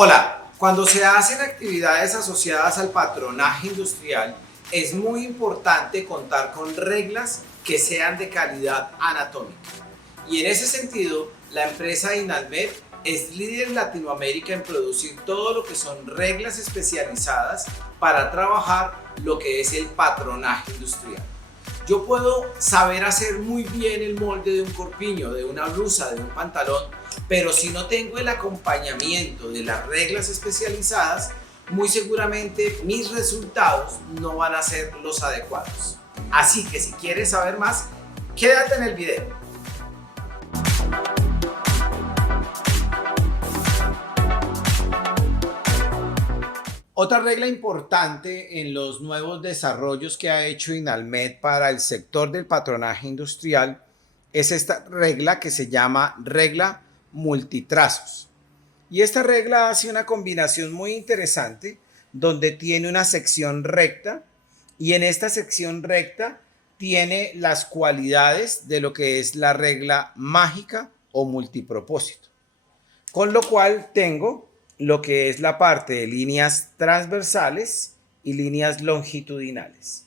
Hola, cuando se hacen actividades asociadas al patronaje industrial, es muy importante contar con reglas que sean de calidad anatómica. Y en ese sentido, la empresa Inalmed es líder en Latinoamérica en producir todo lo que son reglas especializadas para trabajar lo que es el patronaje industrial. Yo puedo saber hacer muy bien el molde de un corpiño, de una blusa, de un pantalón, pero si no tengo el acompañamiento de las reglas especializadas, muy seguramente mis resultados no van a ser los adecuados. Así que si quieres saber más, quédate en el video. Otra regla importante en los nuevos desarrollos que ha hecho Inalmed para el sector del patronaje industrial es esta regla que se llama regla multitrazos. Y esta regla hace una combinación muy interesante donde tiene una sección recta y en esta sección recta tiene las cualidades de lo que es la regla mágica o multipropósito. Con lo cual tengo lo que es la parte de líneas transversales y líneas longitudinales.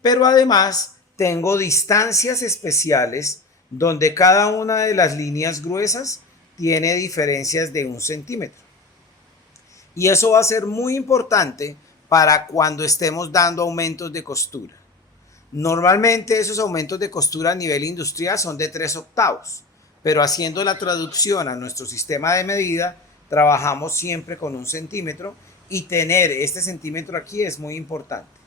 Pero además tengo distancias especiales donde cada una de las líneas gruesas tiene diferencias de 1 centímetro. Y eso va a ser muy importante para cuando estemos dando aumentos de costura. Normalmente esos aumentos de costura a nivel industrial son de 3/8, pero haciendo la traducción a nuestro sistema de medida, trabajamos siempre con 1 centímetro y tener este centímetro aquí es muy importante.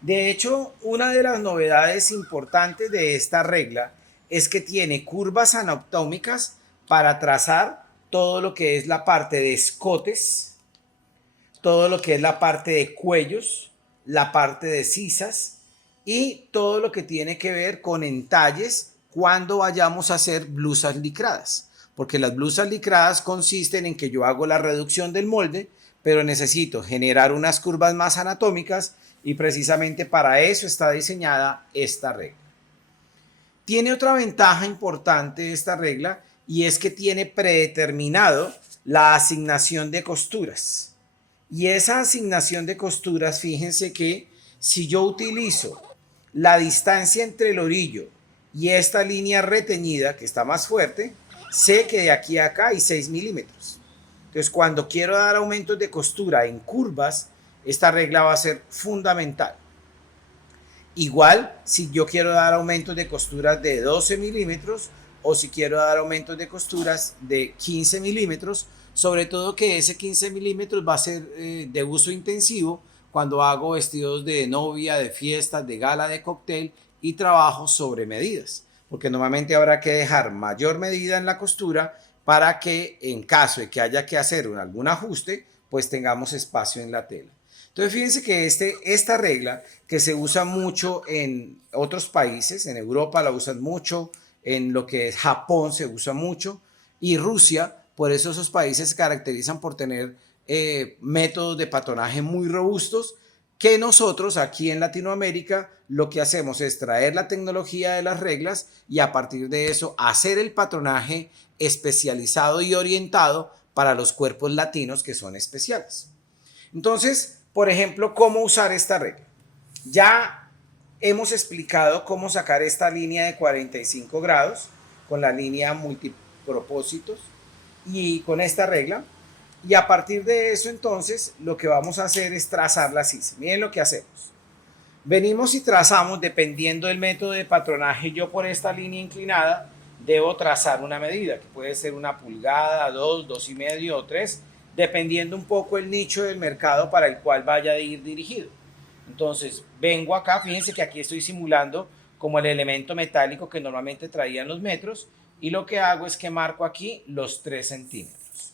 De hecho, una de las novedades importantes de esta regla es que tiene curvas anatómicas para trazar todo lo que es la parte de escotes, todo lo que es la parte de cuellos, la parte de sisas y todo lo que tiene que ver con entalles cuando vayamos a hacer blusas licradas. Porque las blusas licradas consisten en que yo hago la reducción del molde, pero necesito generar unas curvas más anatómicas y precisamente para eso está diseñada esta regla. Tiene otra ventaja importante esta regla y es que tiene predeterminado la asignación de costuras. Y esa asignación de costuras, fíjense que si yo utilizo la distancia entre el orillo y esta línea reteñida, que está más fuerte, sé que de aquí a acá hay 6 milímetros. Entonces, cuando quiero dar aumentos de costura en curvas, esta regla va a ser fundamental. Igual, si yo quiero dar aumentos de costuras de 12 milímetros o si quiero dar aumentos de costuras de 15 milímetros, sobre todo que ese 15 milímetros va a ser de uso intensivo cuando hago vestidos de novia, de fiestas, de gala, de cóctel y trabajo sobre medidas, porque normalmente habrá que dejar mayor medida en la costura para que en caso de que haya que hacer algún ajuste, pues tengamos espacio en la tela. Entonces fíjense que esta regla que se usa mucho en otros países, en Europa la usan mucho, en lo que es Japón se usa mucho y Rusia, por eso esos países se caracterizan por tener métodos de patronaje muy robustos que nosotros aquí en Latinoamérica lo que hacemos es traer la tecnología de las reglas y a partir de eso hacer el patronaje especializado y orientado para los cuerpos latinos que son especiales. Entonces, por ejemplo, ¿cómo usar esta regla? Ya hemos explicado cómo sacar esta línea de 45 grados con la línea multipropósitos y con esta regla. Y a partir de eso, entonces, lo que vamos a hacer es trazar la sisa. Miren lo que hacemos. Venimos y trazamos, dependiendo del método de patronaje, yo por esta línea inclinada debo trazar una medida, que puede ser 1 pulgada, 2, 2,5 o 3, dependiendo un poco el nicho del mercado para el cual vaya a ir dirigido. Entonces, vengo acá, fíjense que aquí estoy simulando como el elemento metálico que normalmente traían los metros y lo que hago es que marco aquí los 3 centímetros.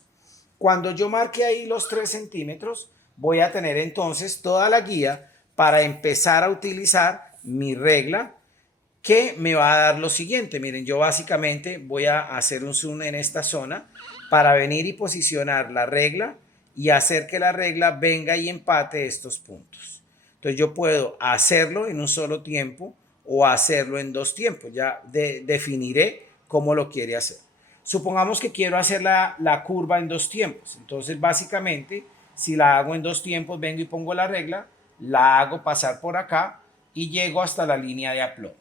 Cuando yo marque ahí los 3 centímetros, voy a tener entonces toda la guía para empezar a utilizar mi regla que me va a dar lo siguiente. Miren, yo básicamente voy a hacer un zoom en esta zona para venir y posicionar la regla y hacer que la regla venga y empate estos puntos. Entonces yo puedo hacerlo en un solo tiempo o hacerlo en 2 tiempos. Ya definiré cómo lo quiere hacer. Supongamos que quiero hacer la curva en 2 tiempos. Entonces, básicamente, si la hago en 2 tiempos, vengo y pongo la regla, la hago pasar por acá y llego hasta la línea de aplome.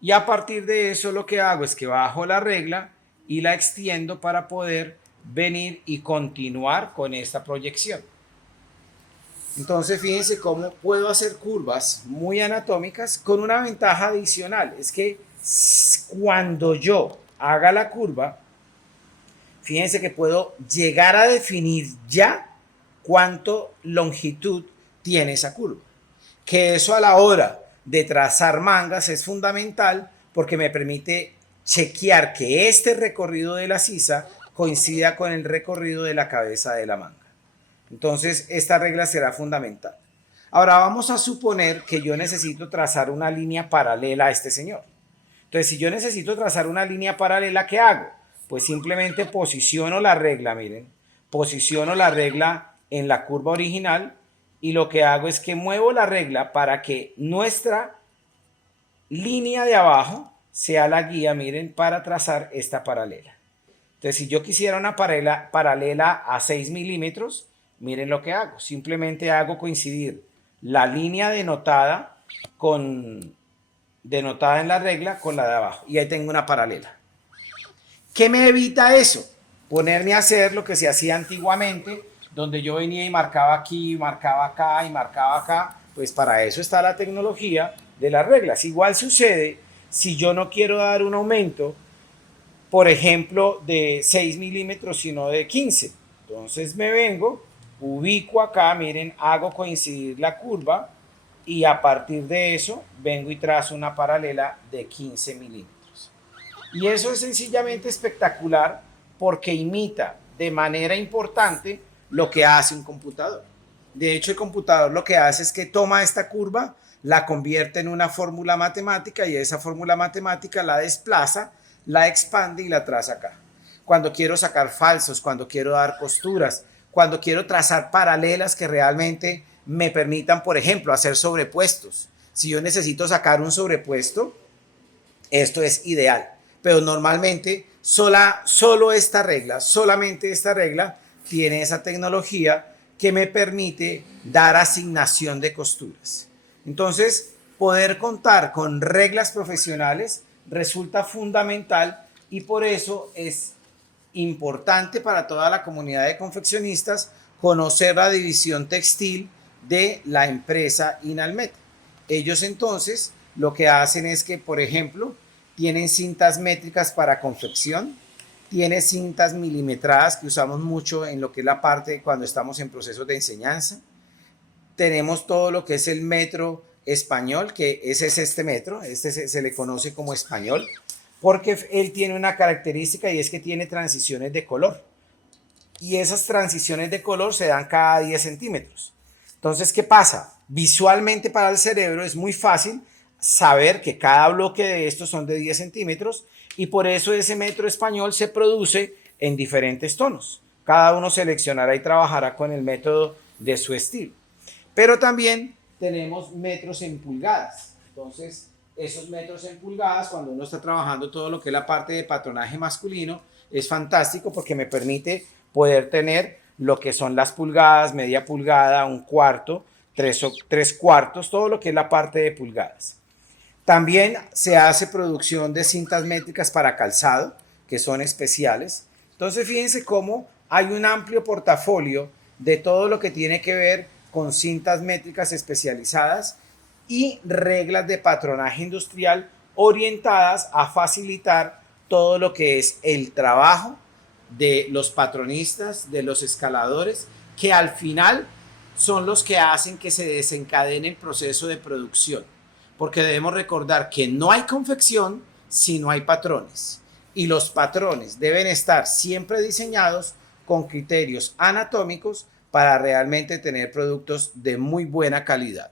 Y a partir de eso lo que hago es que bajo la regla y la extiendo para poder venir y continuar con esta proyección. Entonces fíjense cómo puedo hacer curvas muy anatómicas con una ventaja adicional. Es que cuando yo haga la curva, fíjense que puedo llegar a definir ya cuánto longitud tiene esa curva. Que eso a la hora de trazar mangas es fundamental porque me permite chequear que este recorrido de la sisa coincida con el recorrido de la cabeza de la manga. Entonces, esta regla será fundamental. Ahora vamos a suponer que yo necesito trazar una línea paralela a este señor. Entonces, si yo necesito trazar una línea paralela, ¿qué hago? Pues simplemente posiciono la regla, miren, posiciono la regla en la curva original y lo que hago es que muevo la regla para que nuestra línea de abajo sea la guía, miren, para trazar esta paralela. Entonces, si yo quisiera una paralela a 6 milímetros, miren lo que hago. Simplemente hago coincidir la línea denotada en la regla con la de abajo. Y ahí tengo una paralela. ¿Qué me evita eso? Ponerme a hacer lo que se hacía antiguamente, donde yo venía y marcaba aquí, marcaba acá y marcaba acá. Pues para eso está la tecnología de las reglas. Igual sucede si yo no quiero dar un aumento, por ejemplo, de 6 milímetros, sino de 15. Entonces me vengo, ubico acá, miren, hago coincidir la curva y a partir de eso vengo y trazo una paralela de 15 milímetros. Y eso es sencillamente espectacular porque imita de manera importante lo que hace un computador. De hecho, el computador lo que hace es que toma esta curva, la convierte en una fórmula matemática y esa fórmula matemática la desplaza, la expande y la traza acá. Cuando quiero sacar falsos, cuando quiero dar costuras, cuando quiero trazar paralelas que realmente me permitan, por ejemplo, hacer sobrepuestos. Si yo necesito sacar un sobrepuesto, esto es ideal. Pero normalmente solamente esta regla tiene esa tecnología que me permite dar asignación de costuras. Entonces, poder contar con reglas profesionales resulta fundamental y por eso es importante para toda la comunidad de confeccionistas conocer la división textil de la empresa Inalmet. Ellos entonces lo que hacen es que, por ejemplo, tienen cintas métricas para confección, tiene cintas milimetradas que usamos mucho en lo que es la parte cuando estamos en procesos de enseñanza. Tenemos todo lo que es el metro español, que ese es este metro, se le conoce como español, porque él tiene una característica y es que tiene transiciones de color. Y esas transiciones de color se dan cada 10 centímetros. Entonces, ¿qué pasa? Visualmente para el cerebro es muy fácil saber que cada bloque de estos son de 10 centímetros y por eso ese metro español se produce en diferentes tonos. Cada uno seleccionará y trabajará con el método de su estilo. Pero también tenemos metros en pulgadas. Entonces, esos metros en pulgadas, cuando uno está trabajando todo lo que es la parte de patronaje masculino, es fantástico porque me permite poder tener lo que son las pulgadas, media pulgada, un cuarto, tres cuartos, todo lo que es la parte de pulgadas. También se hace producción de cintas métricas para calzado, que son especiales. Entonces, fíjense cómo hay un amplio portafolio de todo lo que tiene que ver con cintas métricas especializadas y reglas de patronaje industrial orientadas a facilitar todo lo que es el trabajo de los patronistas, de los escaladores, que al final son los que hacen que se desencadene el proceso de producción. Porque debemos recordar que no hay confección si no hay patrones. Y los patrones deben estar siempre diseñados con criterios anatómicos para realmente tener productos de muy buena calidad.